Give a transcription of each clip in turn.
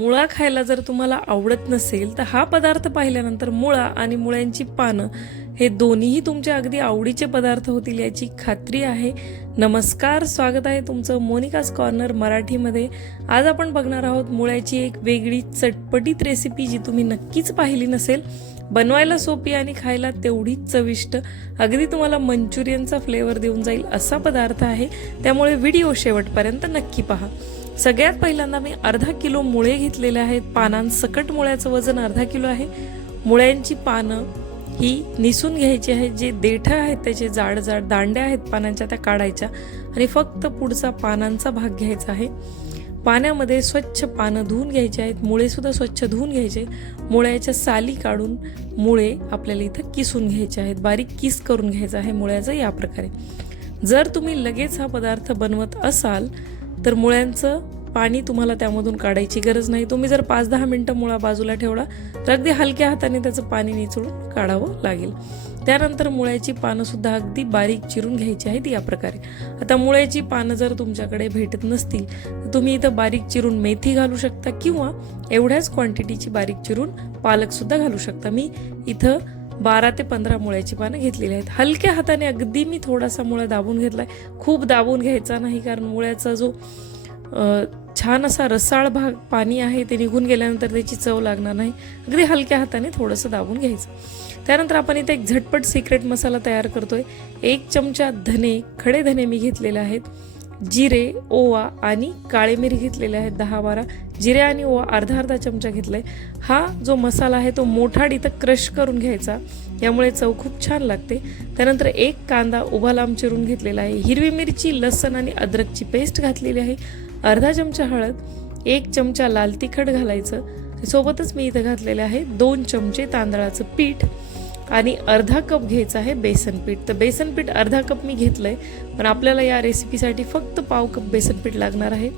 मुळा खायला जर तुम्हाला आवडत नसेल तर हा पदार्थ पाहिल्यानंतर मुळा आणि मुळ्यांची पानं हे दोन्हीही तुमच्या अगदी आवडीचे पदार्थ होतील याची खात्री आहे. नमस्कार स्वागत आहे तुमचं मोनिकास कॉर्नर मराठीमध्ये. आज आपण बघणार आहोत मुळ्याची एक वेगळी चटपटीत रेसिपी जी तुम्ही नक्कीच पाहिली नसेल. बनवायला सोपी आणि खायला तेवढीच चविष्ट अगदी तुम्हाला मंचुरियनचा फ्लेवर देऊन जाईल असा पदार्थ आहे. त्यामुळे व्हिडिओ शेवटपर्यंत नक्की पहा. सगळ्यात पहिल्यांदा मी अर्धा किलो मुळे घेतलेले आहेत. पानांसकट मुळ्याचं वजन अर्धा किलो आहे. मुळ्यांची पानं ही निसून घ्यायची आहेत. जे देठं आहेत त्याचे जाड जाड दांड्या आहेत पानांच्या त्या काढायच्या. आणि फक्त पुढचा पानांचा भाग घ्यायचा आहे. पाण्यामध्ये स्वच्छ पानं धुवून घ्यायचे आहेत. मुळेसुद्धा स्वच्छ धुवून घ्यायचे. मुळ्याच्या साली काढून मुळे आपल्याला इथं किसून घ्यायचे आहेत. बारीक किस करून घ्यायचं आहे मुळ्याचं या प्रकारे. जर तुम्ही लगेच हा पदार्थ बनवत असाल तर मुळ्यांचं पाणी तुम्हाला त्यामधून काढायची गरज नाही. तुम्ही जर पाच दहा मिनटं मुळा बाजूला ठेवला तर अगदी हलक्या हाताने त्याचं पाणी निचळून काढावं लागेल. त्यानंतर मुळ्याची पानंसुद्धा अगदी बारीक चिरून घ्यायची आहेत या प्रकारे. आता मुळ्याची पानं जर तुमच्याकडे भेटत नसतील तर तुम्ही इथं बारीक चिरून मेथी घालू शकता किंवा एवढ्याच क्वांटिटीची बारीक चिरून पालकसुद्धा घालू शकता. मी इथं बारा ते पंधरा मुळ्याची पानं घेतलेली आहेत. हलक्या हाताने अगदी मी थोडासा मुळा दाबून घेतला आहे खूप दाबून घ्यायचा नाही कारण मुळ्याचा जो छान असा रसाळ भाग पाणी आहे ते निघून गेल्यानंतर त्याची चव लागणार नाही. अगदी हलक्या हाताने थोडंसं दाबून घ्यायचं. त्यानंतर आपण इथे एक झटपट सिक्रेट मसाला तयार करतोय. एक चमचा धने खडे धने मी घेतलेले आहेत. जिरे ओवा आणि काळे मिरी घेतलेले आहेत दहा बारा. जिरे आणि ओवा अर्धा अर्धा चमचा घेतलाय. हा जो मसाला आहे तो मोठाड इथं क्रश करून घ्यायचा. यामुळे चव खूप छान लागते. त्यानंतर एक कांदा उभा लांब चिरून घेतलेला आहे. हिरवी मिरची लसण आणि अद्रकची पेस्ट घातलेली आहे. अर्धा चमचा हळद एक चमचा लाल तिखट घालायचं. सोबतच मी इथं घातलेले आहे दोन चमचे तांदळाचं पीठ. आणि अर्धा कप घ्यायचं आहे बेसन पीठ. तर बेसन पीठ अर्धा कप मी घेतलं आहे पण आपल्याला या रेसिपीसाठी फक्त पाव कप बेसन पीठ लागणार आहे.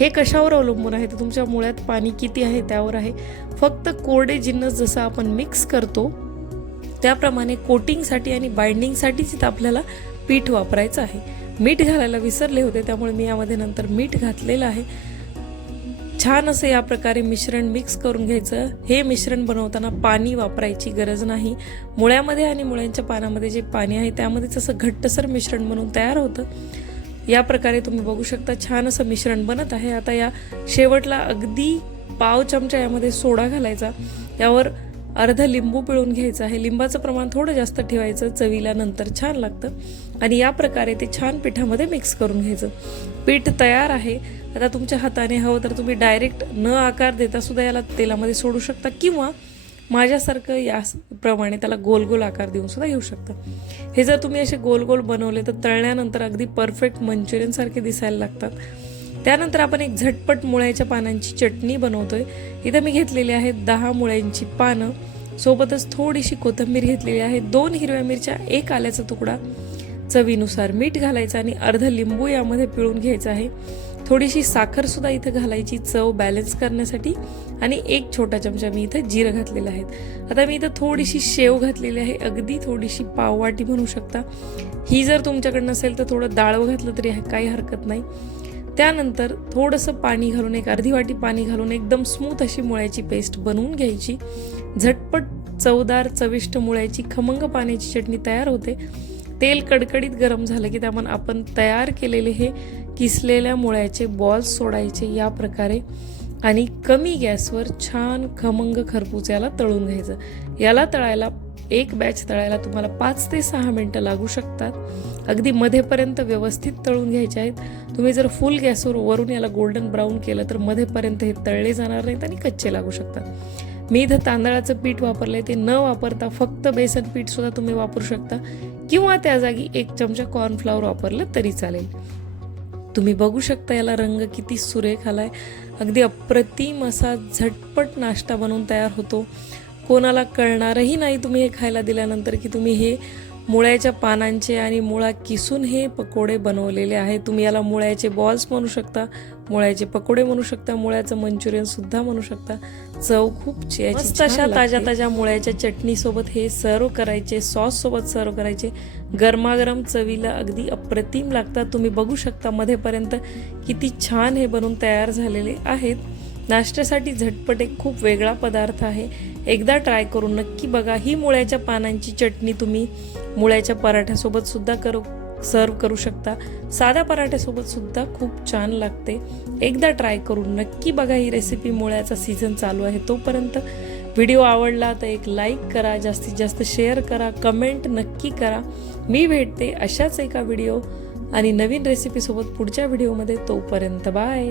हे कशावर अवलंबून आहे? तर तुमच्या मुळ्यात पाणी किती आहे त्यावर आहे. फक्त कोरडे जिन्नस जसं आपण मिक्स करतो त्याप्रमाणे कोटिंगसाठी आणि बाइंडिंगसाठीच इथं आपल्याला पीठ वापरायचं आहे. मीठ घालायला विसरले होते त्यामुळे मी यामध्ये नंतर मीठ घातलेलं आहे. छान असं या प्रकारे मिश्रण मिक्स करून घ्यायचं. हे मिश्रण बनवताना पाणी वापरायची गरज नाही. मुळ्यामध्ये आणि मुळ्यांच्या पानामध्ये जे पाणी आहे त्यामध्येच असं घट्टसर मिश्रण बनवून तयार होतं. या प्रकारे तुम्ही बघू शकता छान असं मिश्रण बनत आहे. आता या शेवटला अगदी पाव चमचा यामध्ये सोडा घालायचा. यावर अर्धा लिंबू पिळून घ्यायचं आहे. लिंबाचं प्रमाण थोडं जास्त ठेवायचं. चवीला नंतर छान लागतं. आणि या प्रकारे ते छान पिठामध्ये मिक्स करून घ्यायचं. पीठ तयार आहे. आता तुमच्या हाताने हवं तर तुम्ही डायरेक्ट न आकार देता सुद्धा याला तेलामध्ये सोडू शकता किंवा माझ्यासारखं याप्रमाणे त्याला गोल गोल आकार देऊन सुद्धा घेऊ शकता. हे जर तुम्ही असे गोल गोल बनवले तर तळल्यानंतर अगदी परफेक्ट मंचुरियनसारखे दिसायला लागतात. त्यानंतर आपण एक झटपट मुळ्याच्या पानांची चटणी बनवतोय. इथं मी घेतलेली आहे दहा मुळ्यांची पानं. सोबतच थोडीशी कोथिंबीर घेतलेली आहे. दोन हिरव्या मिरच्या एक आल्याचा तुकडा. चवीनुसार मीठ घालायचं आणि अर्ध लिंबू यामध्ये पिळून घ्यायचं आहे. थोडीशी साखर सुद्धा इथं घालायची चव बॅलन्स करण्यासाठी. आणि एक छोटा चमचा मी इथं जिरं घातलेलं आहे. आता मी इथं थोडीशी शेव घातलेली आहे. अगदी थोडीशी पाववाटी म्हणू शकता. ही जर तुमच्याकडे नसेल तर थोडं डाळव घातलं तरी काही हरकत नाही. त्यानंतर थोडंसं पाणी घालून एक अर्धी वाटी पाणी घालून एकदम स्मूथ अशी मुळ्याची पेस्ट बनवून घ्यायची. झटपट चवदार चविष्ट मुळ्याची खमंग पाण्याची चटणी तयार होते. तेल कडकडीत गरम झालं की त्यामध्ये आपण तयार केलेले हे किसलेल्या मुळ्याचे बॉल्स सोडायचे या प्रकारे. आणि कमी गॅसवर छान खमंग खरपूस याला तळून घ्यायचं. याला तळायला एक बॅच तळायला तुम्हाला पाच ते सहा मिनटं लागू शकतात. अगदी मध्येपर्यंत व्यवस्थित तळून घ्यायचे आहेत. तुम्ही जर फुल गॅसवर वरून याला गोल्डन ब्राऊन केलं तर मध्येपर्यंत हे तळले जाणार नाहीत आणि कच्चे लागू शकतात. मी इथं तांदळाचं पीठ वापरलं आहे ते न वापरता फक्त बेसन पीठ सुद्धा तुम्ही वापरू शकता. किंवा त्या जागी एक चमचा कॉर्नफ्लॉवर वापरलं तरी चालेल. तुम्ही बघू शकता याला रंग किती सुरेख आलाय. अगदी अप्रतिम असा झटपट नाश्ता बनवून तयार होतो. कोणाला कळणारही नाही तुम्ही हे खायला दिल्यानंतर की तुम्ही हे मुळ्याच्या पानांचे आणि मुळा किसून हे पकोडे बनवलेले आहेत. तुम्ही याला मुळ्याचे बॉल्स म्हणू शकता मुळ्याचे पकोडे म्हणू शकता मुळ्याचं मंचुरियन सुद्धा म्हणू शकता. चव खूप मस्त अशा लागते. ताज्या ताज्या मुळ्याच्या चटणी सोबत हे सर्व करायचे सॉस सोबत सर्व करायचे. गरमागरम चवीला अगदी अप्रतिम लागतात. तुम्ही बघू शकता मध्येपर्यंत किती छान हे बनवून तयार झालेले आहेत. नाश्त्यासाठी झटपट एक खूप वेगळा पदार्थ आहे. एकदा ट्राय करून नक्की बघा ही मुळ्याच्या पानांची चटणी तुम्ही मुळ्याच्या पराठ्यासोबत सुद्धा करू सर्व करू शकता. साध्या पराठ्यासोबत सुद्धा खूप छान लागते. एकदा ट्राय करून नक्की बघा ही रेसिपी मुळ्याचा सीझन चालू आहे तोपर्यंत. व्हिडिओ आवडला तर एक लाईक करा जास्तीत जास्त शेअर करा कमेंट नक्की करा. मी भेटते अशाच एका व्हिडिओ आणि नवीन रेसिपीसोबत पुढच्या व्हिडिओमध्ये तोपर्यंत. बाय